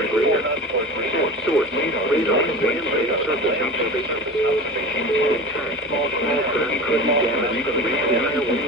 or greater. Source, radar, surface observation. Intent, small craft could be damaged from the